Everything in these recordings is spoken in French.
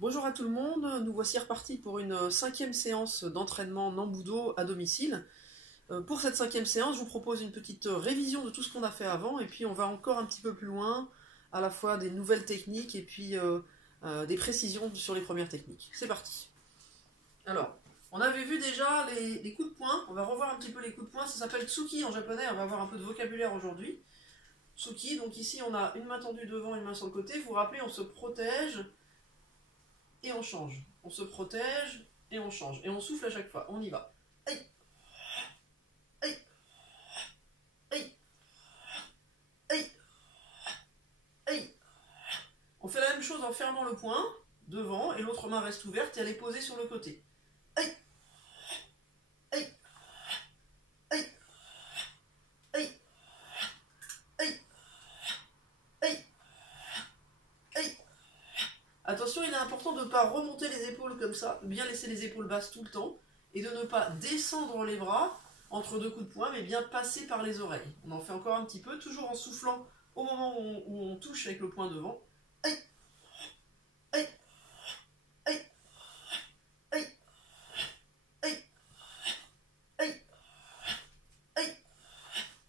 Bonjour à tout le monde, nous voici repartis pour une cinquième séance d'entraînement Nambudo à domicile. Pour cette cinquième séance, je vous propose une petite révision de tout ce qu'on a fait avant et puis on va encore un petit peu plus loin, à la fois des nouvelles techniques et puis des précisions sur les premières techniques. C'est parti. Alors, on avait vu déjà les coups de poing, on va revoir un petit peu les coups de poing, ça s'appelle Tsuki en japonais, on va avoir un peu de vocabulaire aujourd'hui. Tsuki, donc ici on a une main tendue devant, une main sur le côté, vous vous rappelez, on se protège et on change. On se protège et on change. Et on souffle à chaque fois. On y va. Aïe, aïe, aïe, aïe, aïe. On fait la même chose en fermant le poing devant et l'autre main reste ouverte et elle est posée sur le côté. Aïe, aïe, aïe, aïe, aïe, aïe, aïe. Attention, il est important de ne pas remonter les épaules comme ça, de bien laisser les épaules basses tout le temps et de ne pas descendre les bras entre deux coups de poing, mais bien passer par les oreilles. On en fait encore un petit peu, toujours en soufflant au moment où on touche avec le poing devant. Aïe, aïe, aïe, aïe, aïe, aïe, aïe.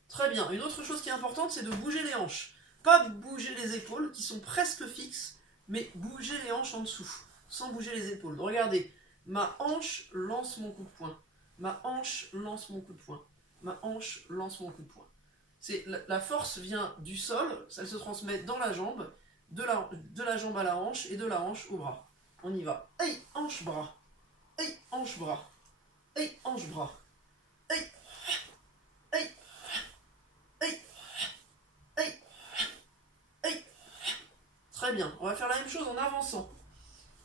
Très bien. Une autre chose qui est importante, c'est de bouger les hanches. Pas bouger les épaules, qui sont presque fixes, mais bouger les hanches en dessous, sans bouger les épaules. Donc, regardez, ma hanche lance mon coup de poing. Ma hanche lance mon coup de poing. Ma hanche lance mon coup de poing. La force vient du sol, ça se transmet dans la jambe, de la jambe à la hanche et de la hanche au bras. On y va. Aïe, hanche, bras. Aïe, hanche, bras. Aïe, hanche, bras. Aïe, aïe, aïe, aïe, aïe. Très bien, on va faire la même chose en avançant.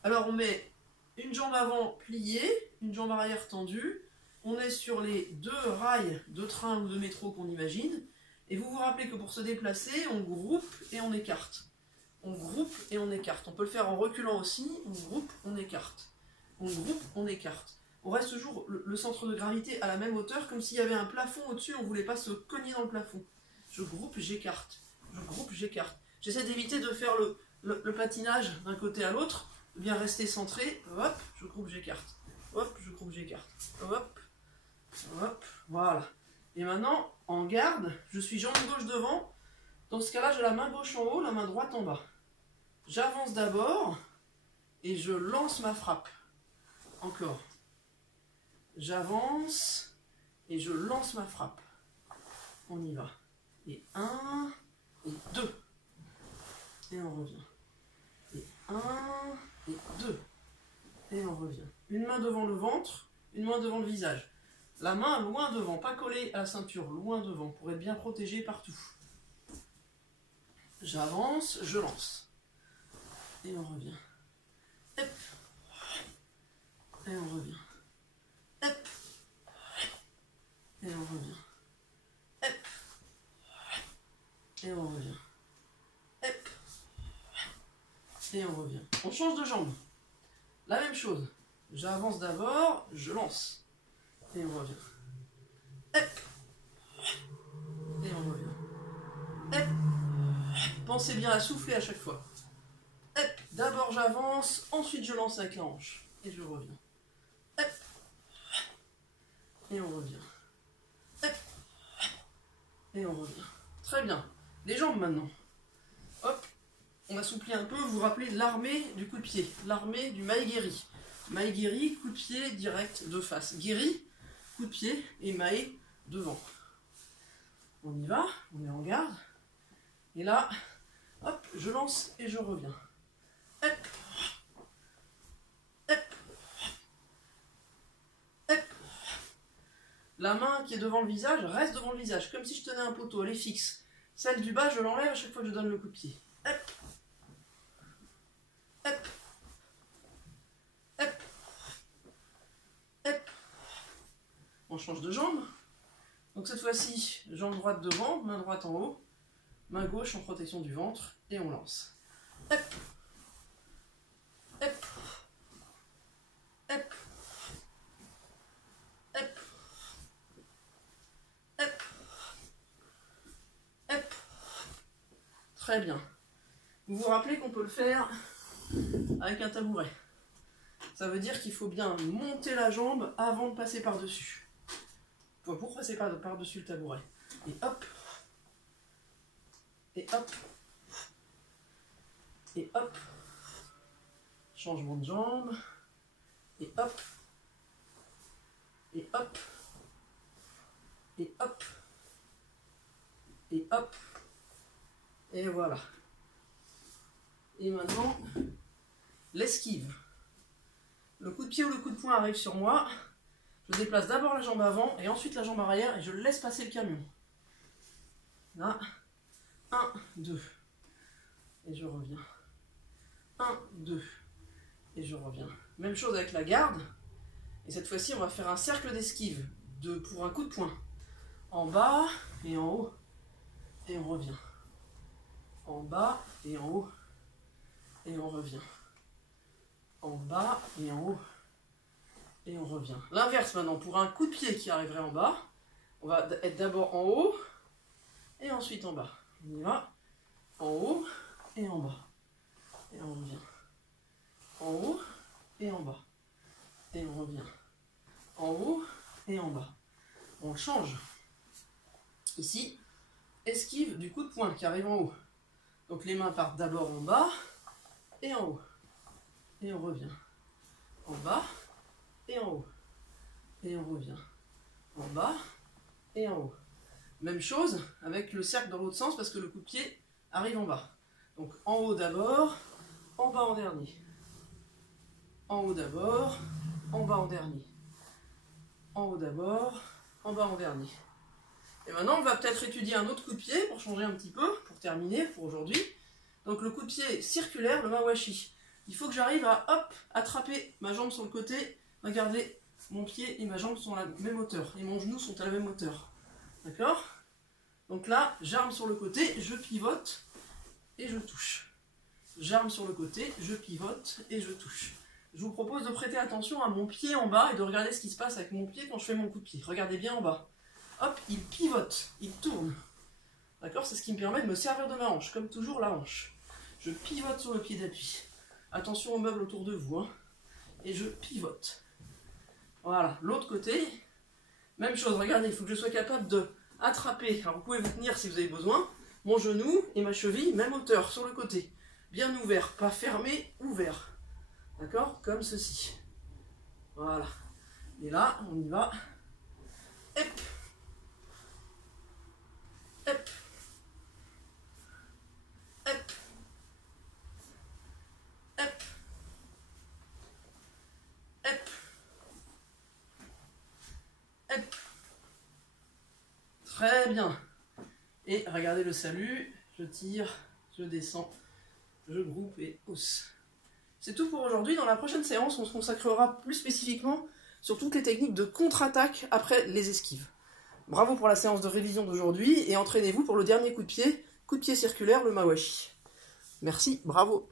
Alors on met une jambe avant pliée, une jambe arrière tendue. On est sur les deux rails de train ou de métro qu'on imagine. Et vous vous rappelez que pour se déplacer, on groupe et on écarte. On groupe et on écarte. On peut le faire en reculant aussi. On groupe, on écarte. On groupe, on écarte. On reste toujours le centre de gravité à la même hauteur, comme s'il y avait un plafond au-dessus, on ne voulait pas se cogner dans le plafond. Je groupe, j'écarte. Je groupe, j'écarte. J'essaie d'éviter de faire le patinage d'un côté à l'autre, de bien rester centré. Hop, je groupe, j'écarte. Hop, je groupe, j'écarte. Hop, hop, voilà. Et maintenant, en garde, je suis jambe gauche devant. Dans ce cas-là, j'ai la main gauche en haut, la main droite en bas. J'avance d'abord et je lance ma frappe. Encore. J'avance et je lance ma frappe. On y va. Et 1, et 2. Et on revient. Et 1, et 2. Et on revient. Une main devant le ventre, une main devant le visage. La main loin devant, pas collée à la ceinture, loin devant, pour être bien protégé partout. J'avance, je lance. Et on revient. Hop. Et on revient. Hop. Et on revient. Hop. Et on revient. Hop. Et on revient. On change de jambe. La même chose. J'avance d'abord, je lance. Et on revient. Hop. Et on revient. Hop. Pensez bien à souffler à chaque fois. Hop. D'abord j'avance, ensuite je lance avec la hanche. Et je reviens. Hop. Et on revient. Hop. Et on revient. Très bien. Les jambes maintenant. Hop. On assouplit un peu. Vous vous rappelez l'armée du coup de pied. L'armée du maegiri. Maegiri, coup de pied direct de face. Giri, coup de pied et mae devant. On y va. On est en garde. Et là, hop, je lance et je reviens. Hop. Hop. Hop. La main qui est devant le visage reste devant le visage, comme si je tenais un poteau, elle est fixe. Celle du bas, je l'enlève à chaque fois que je donne le coup de pied. Hop. Hop. Hop. Hop. On change de jambe. Donc cette fois-ci, jambe droite devant, main droite en haut, main gauche en protection du ventre, et on lance. Hop. Hop. Hop. Hop. Hop. Hop. Très bien. Vous vous rappelez qu'on peut le faire avec un tabouret. Ça veut dire qu'il faut bien monter la jambe avant de passer par-dessus. Pour passer par-dessus le tabouret. Et hop. Et hop. Et hop. Changement de jambe. Et hop. Et hop. Et hop. Et hop. Et voilà. Et maintenant, l'esquive. Le coup de pied ou le coup de poing arrive sur moi. Je déplace d'abord la jambe avant et ensuite la jambe arrière et je laisse passer le camion. Là. 1, 2. Et je reviens. 1, 2. Et je reviens. Même chose avec la garde. Et cette fois-ci, on va faire un cercle d'esquive pour un coup de poing. En bas et en haut. Et on revient. En bas et en haut. Et on revient. En bas et en haut. Et on revient. L'inverse maintenant, pour un coup de pied qui arriverait en bas, on va être d'abord en haut et ensuite en bas. On y va. En haut et en bas. Et on revient. En haut et en bas. Et on revient. En haut et en bas. On change. Ici, esquive du coup de poing qui arrive en haut. Donc les mains partent d'abord en bas et en haut. Et on revient. En bas et en haut. Et on revient. En bas et en haut. Même chose avec le cercle dans l'autre sens parce que le coup de pied arrive en bas. Donc en haut d'abord, en bas en dernier. En haut d'abord, en bas en dernier. En haut d'abord, en bas en dernier. Et maintenant on va peut-être étudier un autre coup de pied pour changer un petit peu, pour terminer pour aujourd'hui. Donc le coup de pied circulaire, le mawashi. Il faut que j'arrive à hop, attraper ma jambe sur le côté. Regardez, mon pied et ma jambe sont à la même hauteur. Et mon genou sont à la même hauteur. D'accord? Donc là, j'arme sur le côté, je pivote et je touche. J'arme sur le côté, je pivote et je touche. Je vous propose de prêter attention à mon pied en bas et de regarder ce qui se passe avec mon pied quand je fais mon coup de pied. Regardez bien en bas. Hop, il pivote, il tourne. D'accord? C'est ce qui me permet de me servir de ma hanche, comme toujours la hanche. Je pivote sur le pied d'appui. Attention aux meubles autour de vous. Hein. Et je pivote. Voilà, l'autre côté, même chose. Regardez, il faut que je sois capable de attraper. Alors vous pouvez vous tenir si vous avez besoin. Mon genou et ma cheville, même hauteur, sur le côté. Bien ouvert, pas fermé, ouvert. D'accord? Comme ceci. Voilà. Et là, on y va. Hop. Hop. Hop. Hop. Hop. Hop. Très bien. Et regardez le salut. Je tire, je descends, je groupe et hausse. C'est tout pour aujourd'hui. Dans la prochaine séance, on se consacrera plus spécifiquement sur toutes les techniques de contre-attaque après les esquives. Bravo pour la séance de révision d'aujourd'hui et entraînez-vous pour le dernier coup de pied circulaire, le mawashi. Merci, bravo.